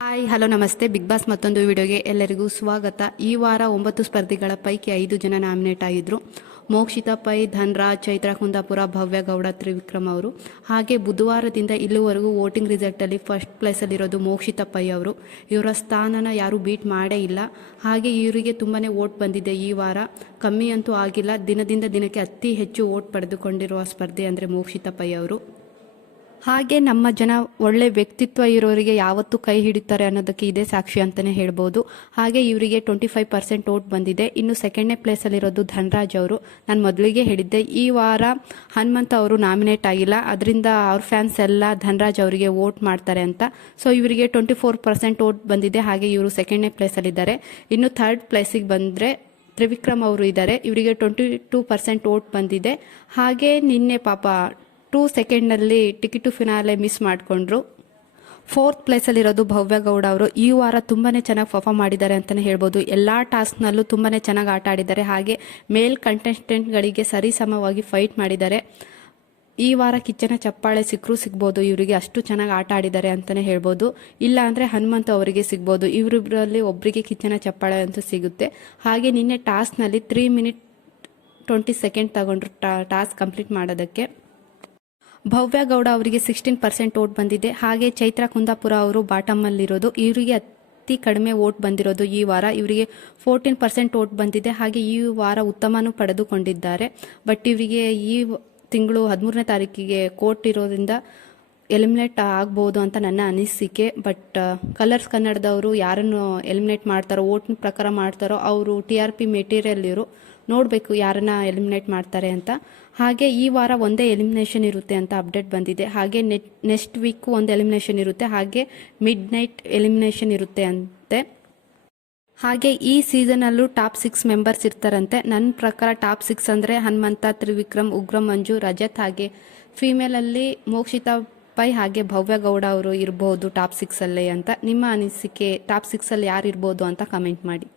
Hi hello ನಮಸ್ತೆ. Big boss ಮತ್ತೊಂದು ವಿಡಿಯೋಗೆ ಎಲ್ಲರಿಗೂ ಸ್ವಾಗತ. ಈ ವಾರ 9 ಸ್ಪರ್ಧಿಗಳ ಪೈಕಿ 5 ಜನ ನಾಮಿನೇಟ್ ಆಗಿದ್ರು. ಮೋಕ್ಷಿತಾ ಪೈ, ಧನ್ರಾಜ್, ಚೈತ್ರ ಕುಂದಾಪುರ, ಭವ್ಯ ಗೌಡ, ತ್ರಿವಿಕ್ರಮ್ ಅವರು. ಹಾಗೆ ಬುಧವಾರದಿಂದ ಇಲ್ಲಿವರೆಗೂ ವೋಟಿಂಗ್ ರಿಸಲ್ಟಲ್ಲಿ ಫಸ್ಟ್ ಪ್ಲೇಸಲ್ಲಿರೋದು ಮೋಕ್ಷಿತಾ ಪೈ ಅವರು. ಇವರ ಸ್ಥಾನನ ಯಾರೂ ಬೀಟ್ ಮಾಡೇ ಇಲ್ಲ. ಹಾಗೆ ಇವರಿಗೆ ತುಂಬಾ ವೋಟ್ ಬಂದಿದೆ. ಈ ವಾರ ಕಮ್ಮಿ ಅಂತೂ ಆಗಿಲ್ಲ. ದಿನದಿಂದ ದಿನಕ್ಕೆ ಅತಿ ಹೆಚ್ಚು ವೋಟ್ ಪಡೆದುಕೊಂಡಿರುವ ಸ್ಪರ್ಧೆ ಅಂದರೆ ಮೋಕ್ಷಿತಾ ಪೈ ಅವರು. ಹಾಗೆ ನಮ್ಮ ಜನ ಒಳ್ಳೆ ವ್ಯಕ್ತಿತ್ವ ಇರೋರಿಗೆ ಯಾವತ್ತೂ ಕೈ ಹಿಡಿತಾರೆ ಅನ್ನೋದಕ್ಕೆ ಇದೇ ಸಾಕ್ಷಿ ಅಂತಲೇ ಹೇಳ್ಬೋದು. ಹಾಗೆ ಇವರಿಗೆ 25% ವೋಟ್ ಬಂದಿದೆ. ಇನ್ನು ಸೆಕೆಂಡ್ನೇ ಪ್ಲೇಸಲ್ಲಿರೋದು ಧನ್ರಾಜ್ ಅವರು. ನಾನು ಮೊದಲಿಗೆ ಹೇಳಿದ್ದೆ ಈ ವಾರ ಹನುಮಂತ ಅವರು ನಾಮಿನೇಟ್ ಆಗಿಲ್ಲ, ಅದರಿಂದ ಅವ್ರ ಫ್ಯಾನ್ಸ್ ಎಲ್ಲ ಧನ್ರಾಜ್ ಅವರಿಗೆ ವೋಟ್ ಮಾಡ್ತಾರೆ ಅಂತ. ಸೊ ಇವರಿಗೆ 24% ವೋಟ್ ಬಂದಿದೆ. ಹಾಗೆ ಇವರು ಸೆಕೆಂಡ್ನೇ ಪ್ಲೇಸಲ್ಲಿದ್ದಾರೆ. ಇನ್ನು ಥರ್ಡ್ ಪ್ಲೇಸಿಗೆ ಬಂದರೆ ತ್ರಿವಿಕ್ರಮ್ ಅವರು ಇದ್ದಾರೆ. ಇವರಿಗೆ 22% ವೋಟ್ ಬಂದಿದೆ. ಹಾಗೆ ನಿನ್ನೆ ಪಾಪ 2 ಸೆಕೆಂಡ್ನಲ್ಲಿ ಟಿಕೆಟ್ ಟು ಫಿನಾಲೆ ಮಿಸ್ ಮಾಡಿಕೊಂಡ್ರು. ಫೋರ್ತ್ ಪ್ಲೇಸಲ್ಲಿರೋದು ಭವ್ಯ ಗೌಡ ಅವರು. ಈ ವಾರ ತುಂಬಾ ಚೆನ್ನಾಗಿ ಪರ್ಫಾರ್ಮ್ ಮಾಡಿದ್ದಾರೆ ಅಂತಲೇ ಹೇಳ್ಬೋದು. ಎಲ್ಲ ಟಾಸ್ಕ್ನಲ್ಲೂ ತುಂಬಾ ಚೆನ್ನಾಗಿ ಆಟ ಆಡಿದ್ದಾರೆ. ಹಾಗೆ ಮೇಲ್ ಕಂಟೆಸ್ಟೆಂಟ್ಗಳಿಗೆ ಸರಿಸಮವಾಗಿ ಫೈಟ್ ಮಾಡಿದ್ದಾರೆ. ಈ ವಾರ ಕಿಚ್ಚನ ಚಪ್ಪಾಳೆ ಸಿಗ್ಬೋದು ಇವರಿಗೆ, ಅಷ್ಟು ಚೆನ್ನಾಗಿ ಆಟ ಆಡಿದ್ದಾರೆ ಅಂತಲೇ ಹೇಳ್ಬೋದು. ಇಲ್ಲ ಅಂದರೆ ಹನುಮಂತ ಅವರಿಗೆ ಸಿಗ್ಬೋದು. ಇವರಿಬ್ಬರಲ್ಲಿ ಒಬ್ಬರಿಗೆ ಕಿಚ್ಚನ ಚಪ್ಪಾಳೆ ಅಂತೂ ಸಿಗುತ್ತೆ. ಹಾಗೆ ನಿನ್ನೆ ಟಾಸ್ಕ್ನಲ್ಲಿ 3 ಮಿನಿಟ್ 20 ಸೆಕೆಂಡ್ ತಗೊಂಡ್ರು ಟಾಸ್ಕ್ ಕಂಪ್ಲೀಟ್ ಮಾಡೋದಕ್ಕೆ. ಭವ್ಯ ಗೌಡ ಅವರಿಗೆ 16% ವೋಟ್ ಬಂದಿದೆ. ಹಾಗೆ ಚೈತ್ರ ಕುಂದಾಪುರ ಅವರು ಬಾಟಮಲ್ಲಿರೋದು. ಇವರಿಗೆ ಅತಿ ಕಡಿಮೆ ವೋಟ್ ಬಂದಿರೋದು ಈ ವಾರ. ಇವರಿಗೆ 14% ವೋಟ್ ಬಂದಿದೆ. ಹಾಗೆ ಈ ವಾರ ಉತ್ತಮನೂ ಪಡೆದುಕೊಂಡಿದ್ದಾರೆ. ಬಟ್ ಇವರಿಗೆ ಈ ತಿಂಗಳು 13ನೇ ತಾರೀಕಿಗೆ ಕೋರ್ಟ್ ಇರೋದ್ರಿಂದ ಎಲಿಮಿನೇಟ್ ಆಗ್ಬೋದು ಅಂತ ನನ್ನ ಅನಿಸಿಕೆ. ಬಟ್ ಕಲರ್ಸ್ ಕನ್ನಡದವರು ಯಾರನ್ನು ಎಲಿಮಿನೇಟ್ ಮಾಡ್ತಾರೋ, ವೋಟ್ನ ಪ್ರಕಾರ ಮಾಡ್ತಾರೋ ಅವರು TRP ಮೆಟೀರಿಯಲ್ ಇವರು. ನೋಡಬೇಕು ಯಾರನ್ನ ಎಲಿಮಿನೇಟ್ ಮಾಡ್ತಾರೆ ಅಂತ. ಹಾಗೆ ಈ ವಾರ ಒಂದೇ ಎಲಿಮಿನೇಷನ್ ಇರುತ್ತೆ ಅಂತ ಅಪ್ಡೇಟ್ ಬಂದಿದೆ. ಹಾಗೆ ನೆಕ್ಸ್ಟ್ ವೀಕು ಒಂದು ಎಲಿಮಿನೇಷನ್ ಇರುತ್ತೆ. ಹಾಗೆ ಮಿಡ್ ನೈಟ್ ಎಲಿಮಿನೇಷನ್ ಇರುತ್ತೆ ಅಂತೆ. ಹಾಗೆ ಈ ಸೀಸನಲ್ಲೂ ಟಾಪ್ 6 ಮೆಂಬರ್ಸ್ ಇರ್ತಾರಂತೆ. ನನ್ನ ಪ್ರಕಾರ ಟಾಪ್ 6 ಅಂದರೆ ಹನುಮಂತ, ತ್ರಿವಿಕ್ರಮ್, ಉಗ್ರಂ ಮಂಜು, ರಜತ್. ಹಾಗೆ ಫೀಮೇಲಲ್ಲಿ ಮೋಕ್ಷಿತಾ ಪೈ ಹಾಗೆ ಭವ್ಯ ಗೌಡ ಅವರು ಇರ್ಬೋದು ಟಾಪ್ 6 ಅಲ್ಲಿ ಅಂತ. ನಿಮ್ಮ ಅನಿಸಿಕೆ ಟಾಪ್ 6 ಅಲ್ಲಿ ಯಾರು ಇರ್ಬೋದು ಅಂತ ಕಮೆಂಟ್ ಮಾಡಿ.